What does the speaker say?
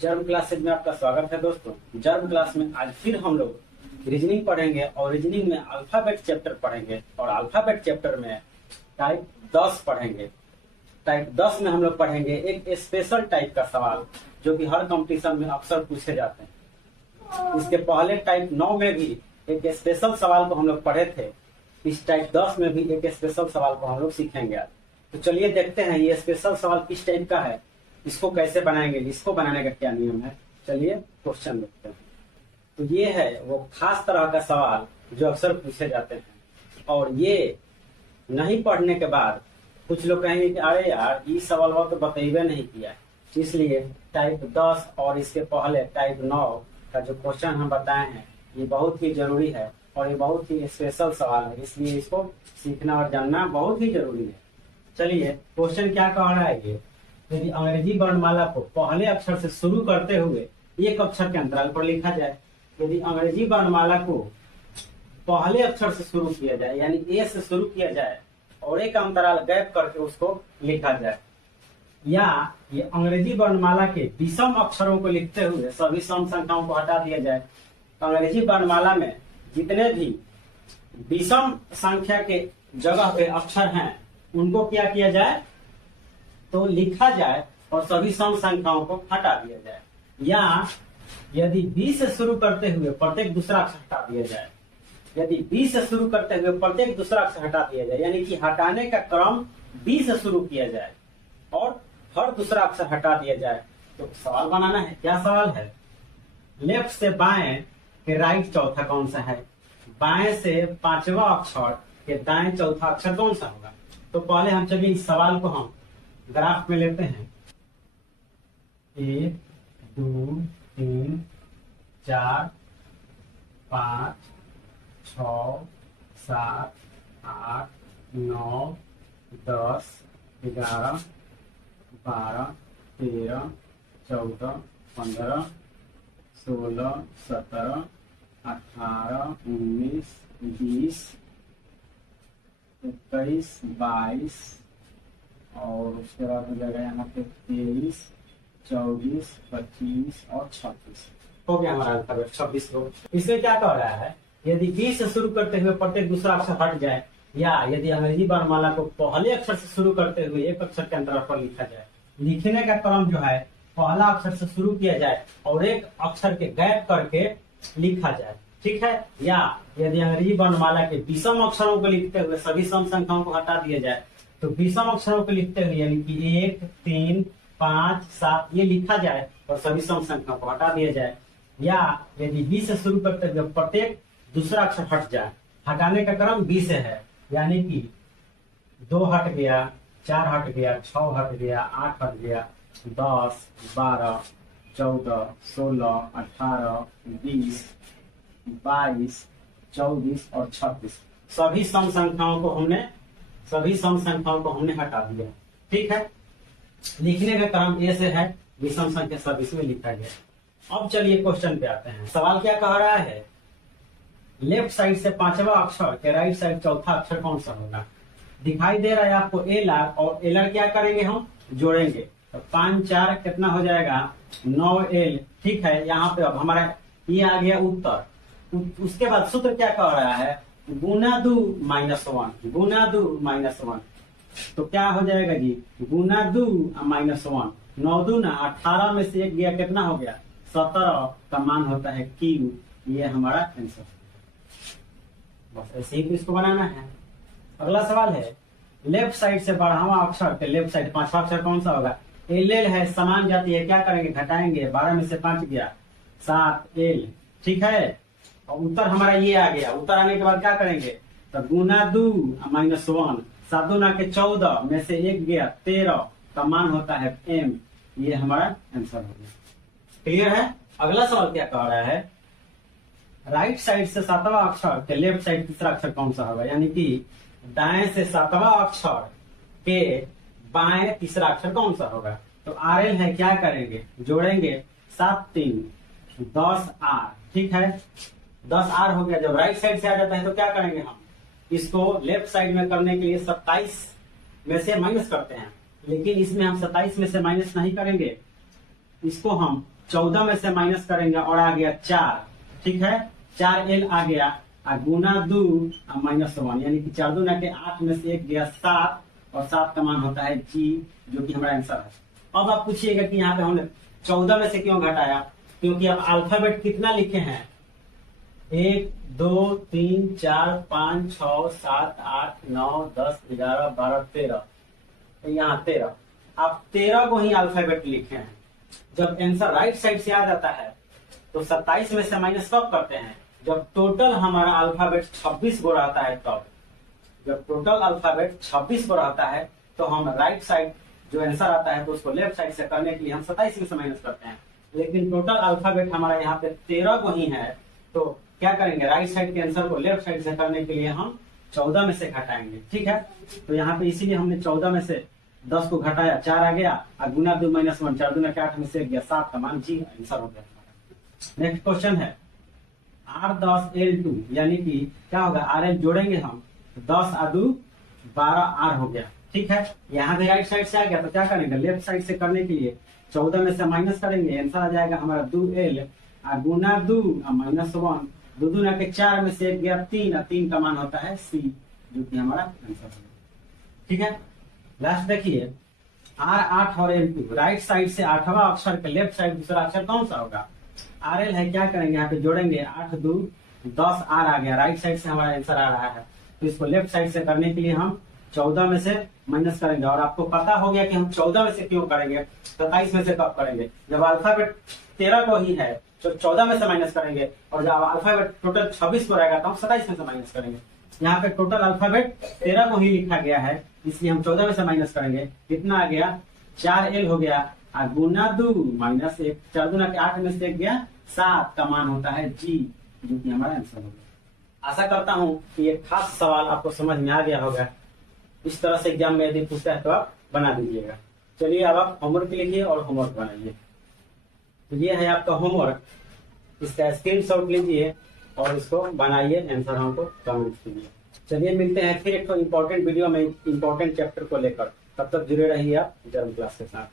Germ classes में आपका स्वागत है दोस्तों। जर्म क्लास में आज फिर हम लोग रीजनिंग पढ़ेंगे और रीजनिंग में अल्फाबेट चैप्टर पढ़ेंगे और अल्फाबेट चैप्टर में टाइप 10 पढ़ेंगे। टाइप 10 में हम लोग पढ़ेंगे एक स्पेशल टाइप का सवाल जो कि हर कंपटीशन में अक्सर पूछे जाते हैं। इसके पहले टाइप 9 में भी एक स्पेशल सवाल को हम लोग पढ़े थे। इस टाइप 10 में भी एक स्पेशल सवाल को हम लोग सीखेंगे आज। तो चलिए देखते हैं ये स्पेशल सवाल किस टाइप का है, इसको कैसे बनाएंगे, इसको बनाने का क्या नियम है। चलिए क्वेश्चन देखते हैं। तो ये है वो खास तरह का सवाल जो अक्सर पूछे जाते हैं और ये नहीं पढ़ने के बाद कुछ लोग कहेंगे कि अरे यार ये सवाल तो बतेबे नहीं किया है। इसलिए टाइप 10 और इसके पहले टाइप 9 का जो क्वेश्चन हम बताए हैं ये बहुत ही जरूरी है और ये बहुत ही स्पेशल सवाल है, इसलिए इसको सीखना और जानना बहुत ही जरूरी है। चलिए क्वेश्चन क्या कह रहा है ये, यदि अंग्रेजी वर्णमाला को पहले अक्षर से शुरू करते हुए एक अक्षर के अंतराल पर लिखा जाए। यदि अंग्रेजी वर्णमाला को पहले अक्षर से शुरू किया जाए यानी ए से शुरू किया जाए और एक अंतराल गैप करके उसको लिखा जाए, या ये अंग्रेजी वर्णमाला के विषम अक्षरों को लिखते हुए सभी सम संख्याओं को हटा दिया जाए। तो अंग्रेजी वर्णमाला में जितने भी विषम संख्या के जगह पे अक्षर हैं उनको क्या किया जाए तो लिखा जाए और सभी सम संख्याओं को हटा दिया जाए, या यदि 20 से शुरू करते हुए प्रत्येक दूसरा अक्षर हटा दिया जाए। यदि 20 से शुरू करते हुए प्रत्येक दूसरा अक्षर हटा दिया जाए यानी कि हटाने का क्रम 20 से शुरू किया जाए और हर दूसरा अक्षर हटा दिया जाए। तो सवाल बनाना है, क्या सवाल है, लेफ्ट से बाएं के राइट चौथा कौन सा है, बाएं से पांचवा अक्षर के दाएं चौथा अक्षर कौन सा होगा। तो पहले हम चलिए इस सवाल को हम ग्राफ में लेते हैं। 1 2 3 4 5 6 7 8 9 10 11 12 13 14 15 16 17 18 19 20 21 22 और उसके बाद मिलेगा यहाँ पे 23 24 25 और 26 हो गया हमारा अल्फाबेट 26 को। इसमें क्या कह रहा है, यदि 20 से शुरू करते हुए प्रत्येक दूसरा अक्षर हट जाए, या यदि अंग्रेजी वर्णमाला को पहले अक्षर से शुरू करते हुए एक अक्षर के अंतराल पर लिखा जाए। लिखने का क्रम जो है पहला अक्षर से शुरू किया जाए और एक अक्षर के गैप करके लिखा जाए, ठीक है। या यदि अंग्रेजी वर्णमाला के विषम अक्षरों को लिखते हुए सभी सम संख्याओं को हटा दिया जाए। तो विषम अक्षरों को लिखते हुए यानी कि 1 3 5 7 ये लिखा जाए और सभी सम संख्याओं को हटा दिया जाए। या यदि 20 से शुरू करते हुए प्रत्येक दूसरा अक्षर हट जाए, हटाने का क्रम 20 से है यानी कि 2 हट गया, 4 हट गया, 6 हट गया, 8 हट गया, 10 12 14 16 18 20 22 24 और 26 सभी सम संख्याओं को हमने हटा दिया, ठीक है। लिखने का क्रम ए से है, विषम संख्या सब इसमें लिखा गया। अब चलिए क्वेश्चन पे आते हैं। सवाल क्या कह रहा है, लेफ्ट साइड से पांचवा अक्षर के राइट साइड चौथा अक्षर कौन सा होगा। दिखाई दे रहा है आपको एल आर, और एल आर क्या करेंगे हम जोड़ेंगे। तो 5 4 कितना हो जाएगा 9 एल, ठीक है। यहाँ पे अब हमारा ये आ गया उत्तर। उसके बाद सूत्र क्या कह रहा है, गुना 2 -1, गुना 2 -1। तो क्या हो जाएगा जी, गुना 2 -1, 9 दूना 18 में से 1 गया, कितना हो गया 17 का मान होता है क्यू। ये हमारा आंसर। बस ऐसे ही तो इसको बनाना है। अगला सवाल है, लेफ्ट साइड से बढ़ावा अक्षर के लेफ्ट साइड पांचवा अक्षर कौन सा होगा। एल एल है, समान जाती है, क्या करेंगे घटाएंगे, 12 में से 5 गया 7 एल, ठीक है। और उत्तर हमारा ये आ गया। उत्तर आने के बाद क्या करेंगे, तो गुना 2 -1, 7 दूना के 14 में से 1 गया 13 का मान होता है m। ये हमारा आंसर हो गया। क्लियर है। अगला सवाल क्या कह रहा है, राइट साइड से 7वां अक्षर के लेफ्ट साइड तीसरा अक्षर कौन सा होगा, यानी कि दाएं से 7वां अक्षर के बाएं तीसरा अक्षर कौन सा होगा। तो आर एल है, क्या करेंगे जोड़ेंगे, 7 3 10 आर, ठीक है। 10 आर हो गया। जब राइट साइड से आ जाता है तो क्या करेंगे हम, इसको लेफ्ट साइड में करने के लिए 27 में से माइनस करते हैं, लेकिन इसमें हम 27 में से माइनस नहीं करेंगे, इसको हम 14 में से माइनस करेंगे और आ गया 4, ठीक है, 4l आ गया, और गुना 2 माइनस 1, यानी कि 4 दूना के 8 में से 1 गया 7, और 7 का मान होता है g, जो कि हमारा आंसर है। अब आप पूछिएगा कि यहाँ पे हमने 14 में से क्यों घटाया, क्योंकि आप अल्फाबेट कितना लिखे हैं, 1 2 3 4 5 6 7 8 9 10 11 12 13, तो यहाँ 13, आप 13 को ही अल्फाबेट लिखे हैं। जब आंसर राइट साइड से आ जाता है तो 27 में से माइनस कब करते हैं, जब टोटल हमारा अल्फाबेट 26 को रहता है तब। जब टोटल अल्फाबेट 26 को रहता है तो हम राइट साइड जो आंसर आता है तो उसको लेफ्ट साइड से करने के लिए हम 27 में से माइनस करते हैं। लेकिन टोटल अल्फाबेट हमारा यहाँ पे 13 को ही है, तो क्या करेंगे, राइट साइड के आंसर को लेफ्ट साइड से करने के लिए हम 14 में से घटाएंगे, ठीक है। तो यहाँ पे इसीलिए हमने 14 में से 10 को घटाया, 4 आ गया, और गुना 2 माइनस 1, 4 दूना के 8 में से 1 गया 7, का मान जी आंसर हो गया। नेक्स्ट क्वेश्चन है R10L2, यानी कि क्या होगा, RL जोड़ेंगे हम, 10 और 2 12R हो गया, ठीक है। यहाँ भी राइट साइड से आ गया तो क्या करेंगे, लेफ्ट साइड से करने के लिए 14 में से माइनस करेंगे, आंसर आ जाएगा हमारा 2L, और गुना 2 और माइनस 1, 2 दूना के 4 में से 1 गया 3, और 3 का मान होता है C, जो कि हमारा आंसर है, ठीक है। लास्ट देखिए R8 और L2, राइट साइड से 8वां अक्षर के लेफ्ट साइड दूसरा अक्षर कौन सा होगा, RL है, क्या करेंगे, यहाँ पे जोड़ेंगे, 8 2 10R आ गया, राइट साइड से हमारा आंसर आ रहा है, तो इसको लेफ्ट साइड से करने के लिए हम 14 में से माइनस करेंगे। और आपको पता हो गया कि हम 14 में से क्यों करेंगे, 27 में से कब करेंगे, जब अल्फाबेट 13 को ही है तो 14 में से माइनस करेंगे, और जब अल्फाबेट टोटल 26 को रहेगा तो हम 27 में से माइनस करेंगे। यहाँ पे टोटल अल्फाबेट 13 को ही लिखा गया है, इसलिए हम 14 में से माइनस करेंगे, कितना आ गया, 4L हो गया, और गुना 2 माइनस 1, 4 दूना के 8 में से 1 गया 7, का मान होता है G, जो कि हमारा आंसर होगा। आशा करता हूँ कि ये खास सवाल आपको समझ में आ गया होगा। इस तरह से एग्जाम में यदि पूछता है तो आप बना दीजिएगा। चलिए अब आप होमवर्क लिखिए और होमवर्क बनाइए। तो ये है आपका होमवर्क, इसका स्क्रीनशॉट लीजिए और इसको बनाइए, आंसर हमको कमेंट कीजिए। चलिए मिलते हैं फिर एक इम्पोर्टेंट वीडियो में इम्पोर्टेंट चैप्टर को लेकर, तब तक जुड़े रहिए आप जर्म क्लास के साथ।